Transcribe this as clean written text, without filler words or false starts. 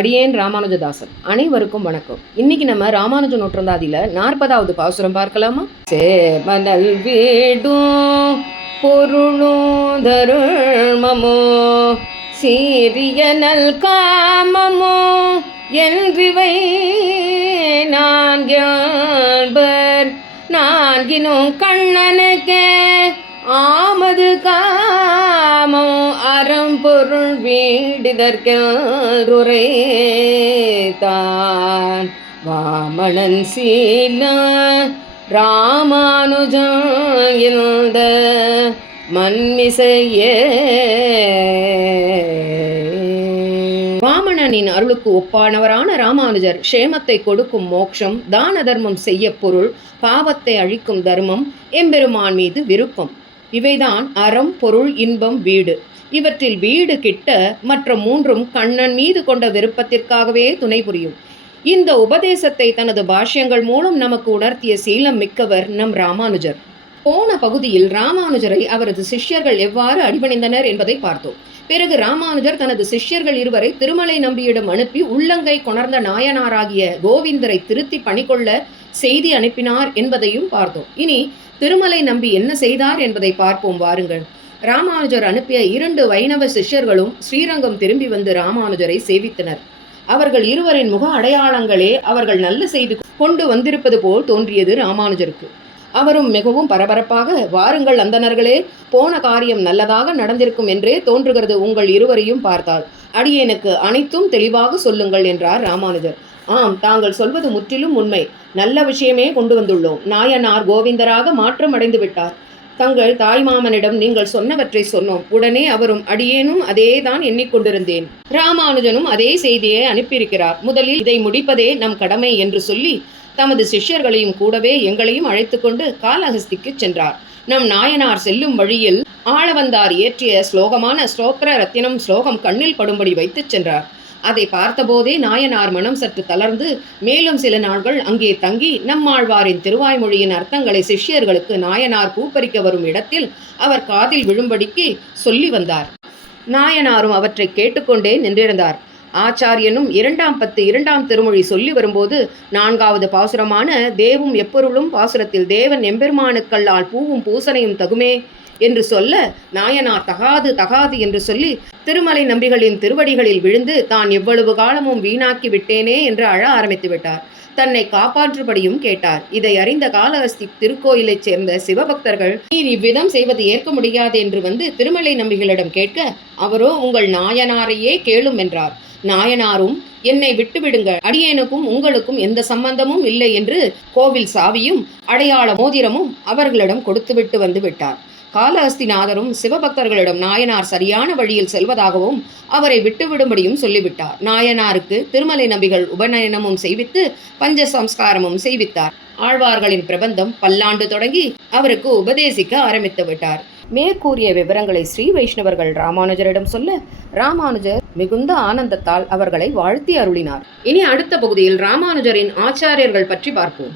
அடியேன் ராமானுஜதாசன். அனைவருக்கும் வணக்கம். இன்னைக்கு நம்ம ராமானுஜ நூற்றந்தாதியில 40வது பாசுரம் பார்க்கலாமா? சேமனல் வீடும் பொருளும் தருமமோ சீரியனல் காமமோ என்றிவை நான்கினர் நான்கினும் கண்ணனுக்கே ஆமது காமோ அறம்பொருள் வீடிதற்குரைத்தான் வாமணன் சீல ராமானுஜன் இந்த மன்மிசையே. வாமணனின் அருளுக்கு ஒப்பானவரான ராமானுஜர் க்ஷேமத்தை கொடுக்கும் மோட்சம், தான தர்மம் செய்ய பொருள், பாவத்தை அழிக்கும் தர்மம், எம்பெருமான் மீது விருப்பம். இவைதான் அறம், பொருள், இன்பம், வீடு. இவற்றில் வீடு கிட்ட மற்ற மூன்றும் கண்ணன் மீது கொண்ட விருப்பத்திற்காகவே துணை புரியும். இந்த உபதேசத்தை தனது பாஷ்யங்கள் மூலம் நமக்கு உணர்த்திய சீலம் மிக்கவர் நம் ராமானுஜர். போன பகுதியில் ராமானுஜரை அவரது சிஷ்யர்கள் எவ்வாறு அடிபணிந்தனர் என்பதை பார்த்தோம். பிறகு ராமானுஜர் தனது சிஷ்யர்கள் இருவரை திருமலை நம்பியிடம் அனுப்பி உள்ளங்கை கொணர்ந்த நாயனாராகிய கோவிந்தரை திருத்தி பணிகொள்ள செய்தி அனுப்பினார் என்பதையும் பார்த்தோம். இனி திருமலை நம்பி என்ன செய்தார் என்பதை பார்ப்போம் வாருங்கள். ராமானுஜர் அனுப்பிய 2 வைணவ சிஷ்யர்களும் ஸ்ரீரங்கம் திரும்பி வந்து ராமானுஜரை சேவித்தனர். அவர்கள் இருவரின் முக அடையாளங்களே அவர்கள் நல்ல செய்தி கொண்டு வந்திருப்பது போல் தோன்றியது ராமானுஜருக்கு. அவரும் மிகவும் பரபரப்பாக, வாருங்கள் அந்தணர்களே, போன காரியம் நல்லதாக நடந்திருக்கும் என்றே தோன்றுகிறது. உங்கள் இருவரையும் பார்த்தால் அடியேனுக்கு அனைத்தும் தெளிவாக சொல்லுங்கள் என்றார் ராமானுஜர். ஆம், தாங்கள் சொல்வது முற்றிலும் உண்மை. நல்ல விஷயமே கொண்டு வந்துள்ளோம். நாயனார் கோவிந்தராக மாற்றம் அடைந்து விட்டார். தங்கள் தாய்மாமனிடம் நீங்கள் சொன்னவற்றை சொன்னோம். உடனே அவரும் அடியேனும் அதே தான் எண்ணிக்கொண்டிருந்தேன். ராமானுஜனும் அதே செய்தியை அனுப்பியிருக்கிறார். முதலில் இதை முடிப்பதே நம் கடமை என்று சொல்லி தமது சிஷ்யர்களையும் கூடவே எங்களையும் அழைத்து கொண்டு காளஹஸ்திக்கு சென்றார். நம் நாயனார் செல்லும் வழியில் ஆளவந்தார் இயற்றிய ஸ்லோகமான ஸ்தோத்திர ரத்தினம் ஸ்லோகம் கண்ணில் படும்படி வைத்து சென்றார். அதை பார்த்தபோதே நாயனார் மனம் சற்று தளர்ந்து மேலும் சில நாட்கள் அங்கே தங்கி நம்மாழ்வாரின் திருவாய்மொழியின் அர்த்தங்களை சிஷ்யர்களுக்கு நாயனார் பூப்பறிக்க வரும் இடத்தில் அவர் காதில் விழும்படிக்கு சொல்லி வந்தார். நாயனாரும் அவற்றை கேட்டுக்கொண்டே நின்றிருந்தார். ஆச்சாரியனும் 2ஆம் பத்து 2ஆம் திருமொழி சொல்லி வரும்போது 4வது பாசுரமான தேவும் எப்பொருளும் பாசுரத்தில் தேவன் எம்பெருமானுக்கல்லால் பூவும் பூசனையும் தகுமே என்று சொல்ல நாயனார் தகாது என்று சொல்லி திருமலை நம்பிகளின் திருவடிகளில் விழுந்து தான் எவ்வளவு காலமும் வீணாக்கி விட்டேனே என்று அழ ஆரம்பித்து விட்டார். தன்னை காப்பாற்றும்படியும் கேட்டார். இதை அறிந்த காளஹஸ்தி திருக்கோயிலைச் சேர்ந்த சிவபக்தர்கள், நீர் இவ்விதம் செய்வது ஏற்க முடியாது என்று வந்து திருமலை நம்பிகளிடம் கேட்க, அவரோ உங்கள் நாயனாரையே கேளும் என்றார். நாயனாரும் என்னை விட்டுவிடுங்கள், அடியேனுக்கும் உங்களுக்கும் எந்த சம்பந்தமும் இல்லை என்று கோவில் சாவியும் அடையாள மோதிரமும் அவர்களிடம் கொடுத்துவிட்டு வந்து விட்டார். காளஹஸ்திநாதரும் சிவபக்தர்களிடம் நாயனார் சரியான வழியில் செல்வதாகவும் அவரை விட்டுவிடும்படியும் சொல்லிவிட்டார். நாயனாருக்கு திருமலை நம்பிகள் உபநயனமும் செய்வித்து பஞ்ச சம்ஸ்காரமும் செய்வித்தார். ஆழ்வார்களின் பிரபந்தம் பல்லாண்டு தொடங்கி அவருக்கு உபதேசிக்க ஆரம்பித்து விட்டார். மேற்கூறிய விவரங்களை ஸ்ரீ வைஷ்ணவர்கள் ராமானுஜரிடம் சொல்ல ராமானுஜர் மிகுந்த ஆனந்தத்தால் அவர்களை வாழ்த்தி அருளினார். இனி அடுத்த பகுதியில் ராமானுஜரின் ஆச்சாரியர்கள் பற்றி பார்ப்போம்.